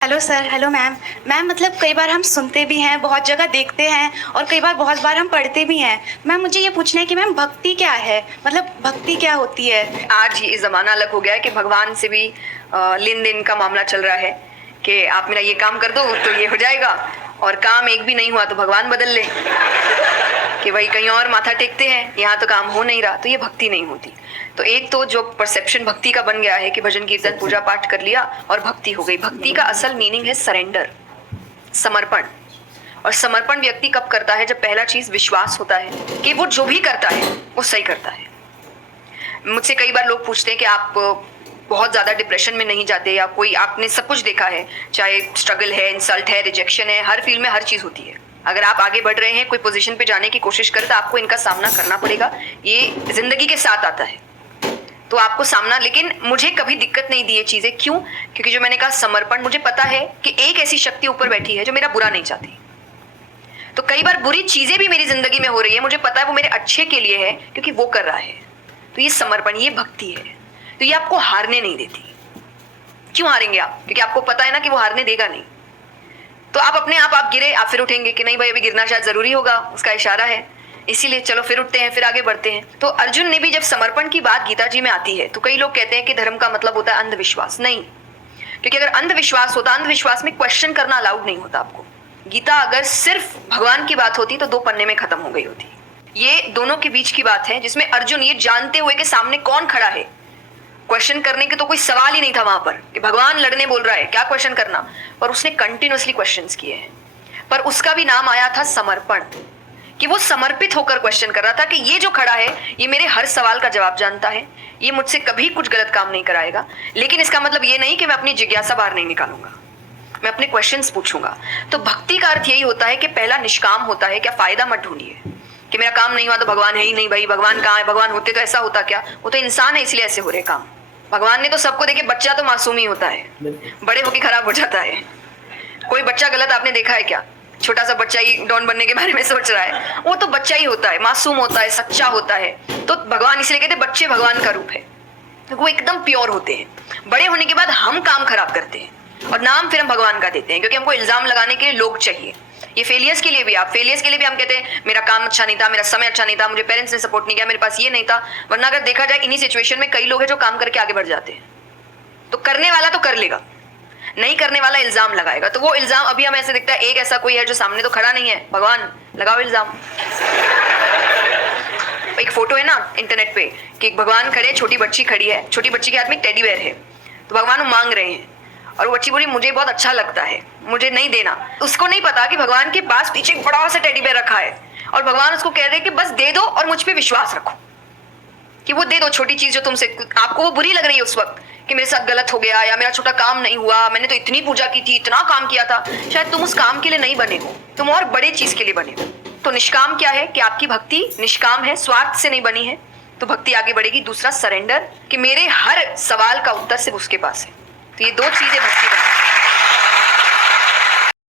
Hello sir. Hello ma'am. Ma'am मतलब कई बार हम सुनते भी हैं, बहुत जगह देखते हैं और कई बार बहुत बार हम पढ़ते भी हैं। मैम मुझे ये पूछना है कि मैम भक्ति क्या है, मतलब भक्ति क्या होती है? आज ये ज़माना अलग हो गया है कि भगवान से भी लेन-देन का मामला चल रहा है कि आप मेरा ये काम कर दो तो ये हो जाएगा, और काम एक भी नहीं हुआ तो भगवान बदल ले कि भाई कहीं और माथा टेकते हैं, यहाँ तो काम हो नहीं रहा, तो ये भक्ति नहीं होती। तो एक तो जो परसेप्शन भक्ति का बन गया है कि भजन कीर्तन पूजा पाठ कर लिया और भक्ति हो गई। भक्ति का असल मीनिंग है सरेंडर, समर्पण। और समर्पण व्यक्ति कब करता है? जब पहला चीज विश्वास होता है कि वो जो भी करता है वो सही करता है। मुझसे कई बार लोग पूछते हैं कि आप बहुत ज्यादा डिप्रेशन में नहीं जाते, या कोई आपने सब कुछ देखा है, चाहे स्ट्रगल है, इंसल्ट है, रिजेक्शन है, हर फील्ड में हर चीज होती है। अगर आप आगे बढ़ रहे हैं, कोई पोजीशन पे जाने की कोशिश करते, आपको इनका सामना करना पड़ेगा, ये जिंदगी के साथ आता है, तो आपको सामना। लेकिन मुझे कभी दिक्कत नहीं दी ये चीजें। क्यों? क्योंकि जो मैंने कहा समर्पण, मुझे पता है कि एक ऐसी शक्ति ऊपर बैठी है जो मेरा बुरा नहीं चाहती। तो कई बार बुरी चीजें भी मेरी जिंदगी में हो रही है, मुझे पता है वो मेरे अच्छे के लिए है, क्योंकि वो कर रहा है। तो ये समर्पण, ये भक्ति है। तो ये आपको हारने नहीं देती। क्यों हारेंगे आप? क्योंकि आपको पता है ना कि वो हारने देगा नहीं। तो आप अपने आप गिरे, आप फिर उठेंगे कि नहीं भाई अभी गिरना शायद जरूरी होगा, उसका इशारा है, इसीलिए चलो फिर उठते हैं, फिर आगे बढ़ते हैं। तो अर्जुन ने भी, जब समर्पण की बात गीता जी में आती है, तो कई लोग कहते हैं कि धर्म का मतलब होता है अंधविश्वास। नहीं, क्योंकि अगर अंधविश्वास होता, अंधविश्वास में क्वेश्चन करना अलाउड नहीं होता आपको। गीता अगर सिर्फ भगवान की बात होती तो 2 पन्ने में खत्म हो गई होती। ये दोनों के बीच की बात है, जिसमें अर्जुन ये जानते हुए कि सामने कौन खड़ा है, क्वेश्चन करने के तो कोई सवाल ही नहीं था वहां पर कि भगवान लड़ने बोल रहा है, क्या क्वेश्चन करना, पर उसने कंटिन्यूअसली क्वेश्चंस किए हैं। पर उसका भी नाम आया था समर्पण, कि वो समर्पित होकर क्वेश्चन कर रहा था कि ये जो खड़ा है ये मेरे हर सवाल का जवाब जानता है, ये मुझसे कभी कुछ गलत काम नहीं कराएगा, लेकिन इसका मतलब ये नहीं कि मैं अपनी जिज्ञासा बाहर नहीं निकालूंगा, मैं अपने क्वेश्चंस पूछूंगा। तो भक्ति का अर्थ यही होता है कि पहला निष्काम होता है। क्या फायदा मत ढूंढिए कि मेरा काम नहीं हुआ तो भगवान है ही नहीं। भाई भगवान कहाँ है? भगवान होते तो ऐसा होता क्या? वो तो इंसान है इसलिए ऐसे हो रहे काम। भगवान ने तो सबको देखे, बच्चा तो मासूम ही होता है, बड़े होके खराब हो जाता है। कोई बच्चा गलत आपने देखा है क्या? छोटा सा बच्चा ही डॉन बनने के बारे में सोच रहा है, वो तो बच्चा ही होता है, मासूम होता है, सच्चा होता है। तो भगवान इसलिए कहते बच्चे भगवान का रूप है, वो एकदम प्योर होते हैं। बड़े होने के बाद हम काम खराब करते हैं और नाम फिर हम भगवान का देते हैं, क्योंकि हमको इल्जाम लगाने के लिए लोग चाहिए। ये फेलियर्स के लिए भी, आप फेलियर्स के लिए भी हम कहते हैं मेरा काम अच्छा नहीं था, मेरा समय अच्छा नहीं था, मुझे पेरेंट्स ने सपोर्ट नहीं किया, मेरे पास ये नहीं था। वरना अगर देखा जाए इन्हीं सिचुएशन में कई लोग हैं जो काम करके आगे बढ़ जाते हैं। तो करने वाला तो कर लेगा, नहीं करने वाला इल्जाम लगाएगा। तो वो इल्जाम अभी हमें ऐसे दिखता है, एक ऐसा कोई है जो सामने तो खड़ा नहीं है, भगवान लगाओ इल्जाम। एक फोटो है ना इंटरनेट पे कि भगवान खड़े, छोटी बच्ची खड़ी है, छोटी बच्ची के हाथ में टेडी बेयर है, तो भगवान मांग रहे हैं और वो बच्ची बोली मुझे बहुत अच्छा लगता है, मुझे नहीं देना। उसको नहीं पता कि भगवान के पास पीछे एक बड़ा सा टेडी बेयर रखा है और भगवान उसको कह रहे हैं कि बस दे दो और मुझ पे विश्वास रखो कि वो दे दो। छोटी चीज जो तुमसे, आपको वो बुरी लग रही है उस वक्त कि मेरे साथ गलत हो गया या मेरा छोटा काम नहीं हुआ, मैंने तो इतनी पूजा की थी, इतना काम किया था, शायद तुम उस काम के लिए नहीं बने हो, तुम और बड़े चीज के लिए बने हो। तो निष्काम क्या है? कि आपकी भक्ति निष्काम है, स्वार्थ से नहीं बनी है, तो भक्ति आगे बढ़ेगी। दूसरा सरेंडर, कि मेरे हर सवाल का उत्तर सिर्फ उसके पास है। तो ये 2 चीजें भक्ति का